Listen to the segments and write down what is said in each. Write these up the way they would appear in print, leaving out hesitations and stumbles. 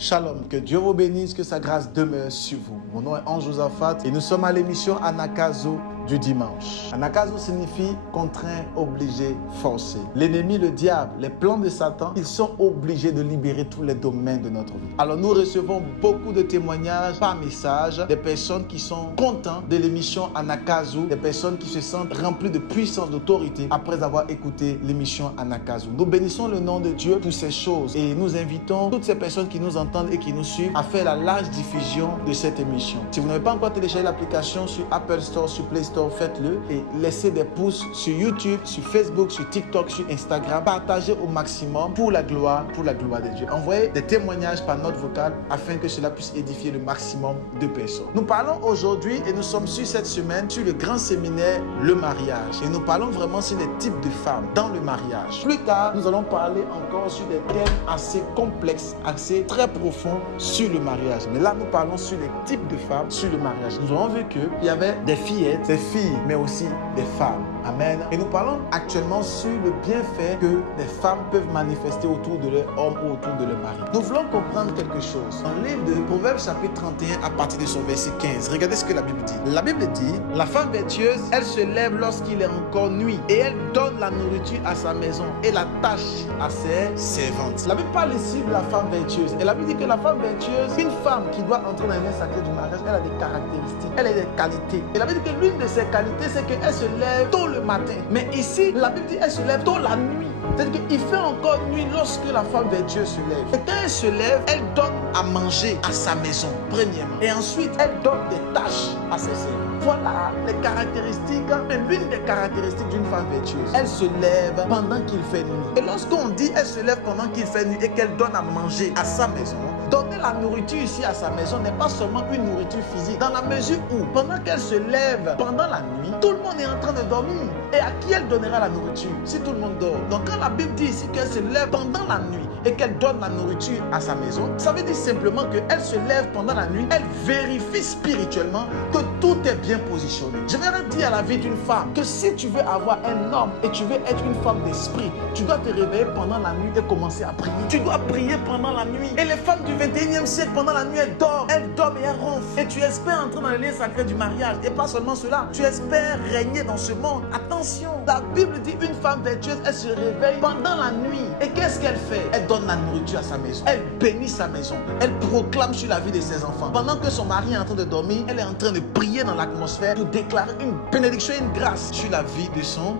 Shalom, que Dieu vous bénisse, que sa grâce demeure sur vous. Mon nom est Ange Josaphat et nous sommes à l'émission Anakazo du dimanche. Anakazo signifie contraint, obligé, forcé. L'ennemi, le diable, les plans de Satan, ils sont obligés de libérer tous les domaines de notre vie. Alors nous recevons beaucoup de témoignages par message, des personnes qui sont contentes de l'émission Anakazo, des personnes qui se sentent remplies de puissance, d'autorité après avoir écouté l'émission Anakazo. Nous bénissons le nom de Dieu pour ces choses et nous invitons toutes ces personnes qui nous entendent et qui nous suivent à faire la large diffusion de cette émission. Si vous n'avez pas encore téléchargé l'application sur Apple Store, sur Play Store, faites-le et laissez des pouces sur YouTube, sur Facebook, sur TikTok, sur Instagram. Partagez au maximum pour la gloire de Dieu. Envoyez des témoignages par note vocale afin que cela puisse édifier le maximum de personnes. Nous parlons aujourd'hui et nous sommes sur cette semaine sur le grand séminaire Le Mariage. Et nous parlons vraiment sur les types de femmes dans le mariage. Plus tard, nous allons parler encore sur des thèmes assez complexes, assez très profonds sur le mariage. Mais là, nous parlons sur les types de femmes sur le mariage. Nous avons vu qu'il y avait des fillettes, des filles, mais aussi des femmes. Amen. Et nous parlons actuellement sur le bienfait que les femmes peuvent manifester autour de leur homme ou autour de leur mari. Nous voulons comprendre quelque chose. Dans le livre de Proverbes chapitre 31 à partir de son verset 15, regardez ce que la Bible dit. La Bible dit, la femme vertueuse, elle se lève lorsqu'il est encore nuit et elle donne la nourriture à sa maison et la tâche à ses servantes. La Bible parle ici de la femme vertueuse. Et la Bible dit que la femme vertueuse, une femme qui doit entrer dans le lien sacré du mariage, elle a des caractéristiques, elle a des qualités. Et la Bible dit que l'une de ses qualités, c'est qu'elle se lève tôt le matin. Mais ici, la Bible dit qu'elle se lève tôt la nuit. C'est-à-dire qu'il fait encore nuit lorsque la femme vertueuse se lève. Et quand elle se lève, elle donne à manger à sa maison, premièrement. Et ensuite, elle donne des tâches à ses servants. Voilà les caractéristiques, mais l'une des caractéristiques d'une femme vertueuse. Elle se lève pendant qu'il fait nuit. Et lorsqu'on dit elle se lève pendant qu'il fait nuit et qu'elle donne à manger à sa maison, donner la nourriture ici à sa maison n'est pas seulement une nourriture physique. Dans la mesure où, pendant qu'elle se lève pendant la nuit, tout le monde est en train de dormir. Et à qui elle donnera la nourriture si tout le monde dort? Donc quand la Bible dit ici qu'elle se lève pendant la nuit et qu'elle donne la nourriture à sa maison, ça veut dire simplement qu'elle se lève pendant la nuit, elle vérifie spirituellement que tout est bien positionné. Je vais dire à la vie d'une femme que si tu veux avoir un homme et tu veux être une femme d'esprit, tu dois te réveiller pendant la nuit et commencer à prier. Tu dois prier pendant la nuit. Et les femmes du 21e siècle, pendant la nuit, elles dorment et elles ronflent. Et tu espères entrer dans le lien sacré du mariage. Et pas seulement cela, tu espères régner dans ce monde. Attention, la Bible dit une femme vertueuse, elle se réveille pendant la nuit. Et qu'est-ce qu'elle fait? Elle donne la nourriture à sa maison. Elle bénit sa maison. Elle proclame sur la vie de ses enfants. Pendant que son mari est en train de dormir, elle est en train de prier dans l'atmosphère pour déclarer une bénédiction et une grâce sur la vie de son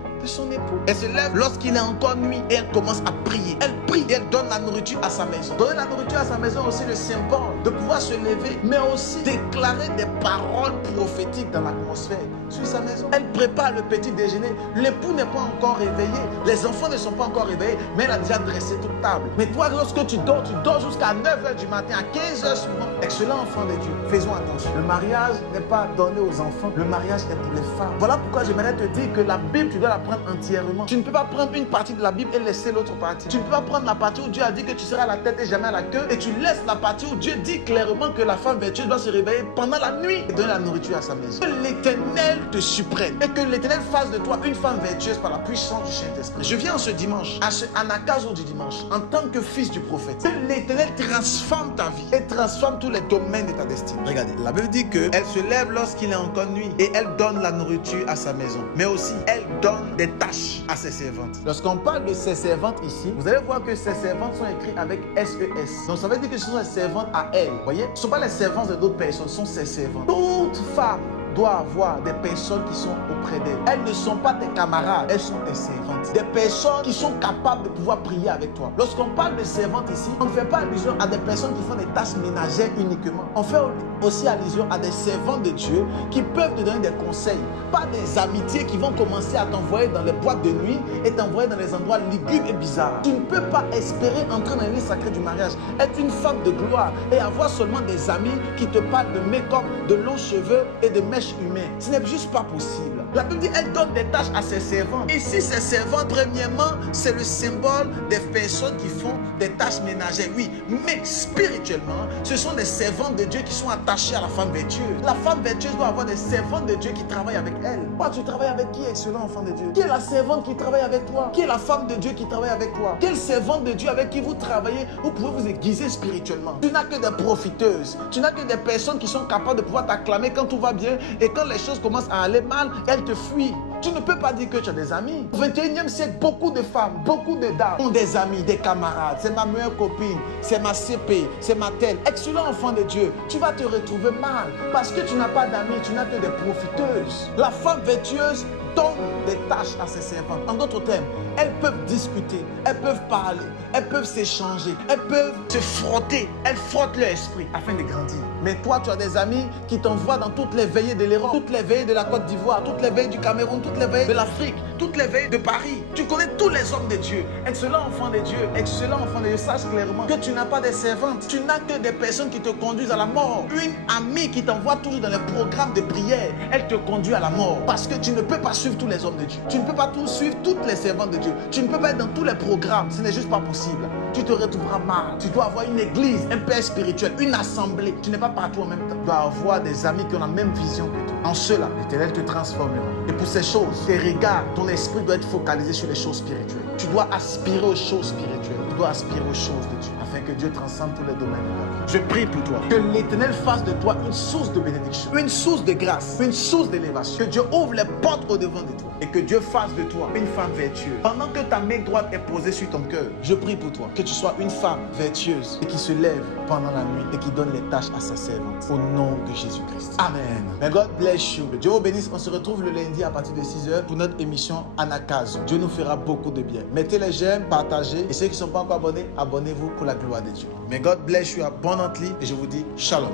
époux. Elle se lève lorsqu'il est encore nuit et elle commence à prier. Elle prie et elle donne la nourriture à sa maison. Donner la nourriture à sa maison aussi le symbole de pouvoir se lever, mais aussi déclarer des paroles prophétiques dans l'atmosphère sur sa maison. Elle prépare le petit déjeuner. L'époux n'est pas encore réveillé. Les enfants ne sont pas encore réveillés, mais elle a déjà dressé toute table. Mais toi, lorsque tu dors jusqu'à 9h du matin, à 15h souvent. Excellent enfant de Dieu. Faisons attention. Le mariage n'est pas donné aux enfants. Le mariage est pour les femmes. Voilà pourquoi j'aimerais te dire que la Bible, tu dois la prendre entièrement. Tu ne peux pas prendre une partie de la Bible et laisser l'autre partie. Tu ne peux pas prendre la partie où Dieu a dit que tu seras à la tête et jamais à la queue et tu laisses la partie où Dieu dit clairement que la femme vertueuse doit se réveiller pendant la nuit et donner la nourriture à sa maison. Que l'Éternel te supprenne et que l'Éternel fasse de toi une femme vertueuse par la puissance du Saint-Esprit. Je viens ce dimanche, à ce Anakazo du dimanche, en tant que fils du prophète. Que l'Éternel transforme ta vie et transforme tous les domaines de ta destinée. Regardez, la Bible dit qu'elle se lève lorsqu'il est encore nuit et elle donne la nourriture à sa maison. Mais aussi, elle donne des tâches à ses servantes. Lorsqu'on parle de ses servantes ici, vous allez voir que ses servantes sont écrites avec SES. Donc ça veut dire que ce sont les servantes à elle. Vous voyez, ce ne sont pas les servantes de d'autres personnes, ce sont ses servantes. Toute femme doit avoir des personnes qui sont auprès d'elle. Elles ne sont pas tes camarades, elles sont tes servantes. Des personnes qui sont capables de pouvoir prier avec toi. Lorsqu'on parle de servantes ici, on ne fait pas allusion à des personnes qui font des tâches ménagères uniquement. On fait aussi allusion à des servantes de Dieu qui peuvent te donner des conseils. Pas des amitiés qui vont commencer à t'envoyer dans les boîtes de nuit et t'envoyer dans les endroits lugubres et bizarres. Tu ne peux pas espérer entrer dans les sacrés du mariage, être une femme de gloire et avoir seulement des amis qui te parlent de make-up, de longs cheveux et de mettre être humain. Ce n'est juste pas possible. La Bible dit elle donne des tâches à ses servants. Ici, ses servants, premièrement, c'est le symbole des personnes qui font des tâches ménagères. Oui, mais spirituellement, ce sont des servantes de Dieu qui sont attachées à la femme vertueuse. La femme vertueuse doit avoir des servantes de Dieu qui travaillent avec elle. Toi, tu travailles avec qui, excellent enfant de Dieu? Qui est la servante qui travaille avec toi? Qui est la femme de Dieu qui travaille avec toi? Quelle servante de Dieu avec qui vous travaillez, vous pouvez vous aiguiser spirituellement? Tu n'as que des profiteuses. Tu n'as que des personnes qui sont capables de pouvoir t'acclamer quand tout va bien et quand les choses commencent à aller mal, elles te fuient. Tu ne peux pas dire que tu as des amis. Au 21e siècle, beaucoup de femmes, beaucoup de dames ont des amis, des camarades. C'est ma meilleure copine, c'est ma CP, c'est ma telle. Excellent enfant de Dieu, tu vas te retrouver mal parce que tu n'as pas d'amis, tu n'as que des profiteuses. La femme vertueuse donne des tâches à ses servantes. En d'autres termes, elles peuvent discuter, elles peuvent parler, elles peuvent s'échanger, elles peuvent se frotter. Elles frottent leur esprit afin de grandir. Mais toi, tu as des amis qui t'envoient dans toutes les veillées de l'Europe, toutes les veillées de la Côte d'Ivoire, toutes les veillées du Cameroun, toutes les veillées de l'Afrique, toutes les veillées de Paris. Tu connais tous les hommes de Dieu. Excellent enfant de Dieu, excellent enfant de Dieu, sache clairement que tu n'as pas des servantes. Tu n'as que des personnes qui te conduisent à la mort. Une amie qui t'envoie toujours dans les programmes de prière, elle te conduit à la mort. Parce que tu ne peux pas suivre tous les hommes de Dieu. Tu ne peux pas tout suivre toutes les servantes de Dieu. Tu ne peux pas être dans tous les programmes. Ce n'est juste pas possible. Tu te retrouveras mal. Tu dois avoir une église, un père spirituel, une assemblée. Tu n'es pas partout en même temps. Tu dois avoir des amis qui ont la même vision que toi. En cela, l'Éternel te transformera. Et pour ces choses, tes regards, ton esprit doit être focalisé sur les choses spirituelles. Tu dois aspirer aux choses spirituelles. Tu dois aspirer aux choses de Dieu, afin que Dieu transcende tous les domaines de ta vie. Je prie pour toi. Que l'Éternel fasse de toi une source de bénédiction, une source de grâce, une source d'élévation. Que Dieu ouvre les portes au-devant de toi. Et que Dieu fasse de toi une femme vertueuse. Pendant que ta main droite est posée sur ton cœur, je prie pour toi. Que tu sois une femme vertueuse et qui se lève pendant la nuit et qui donne les tâches à sa servante. Au nom de Jésus-Christ. Amen. May God bless you. Dieu vous bénisse. On se retrouve le lundi à partir de 6h pour notre émission Anakazo. Dieu nous fera beaucoup de bien. Mettez les j'aime, partagez. Et ceux qui ne sont pas encore abonnés, abonnez-vous pour la gloire de Dieu. May God bless you abundantly. Et je vous dis shalom.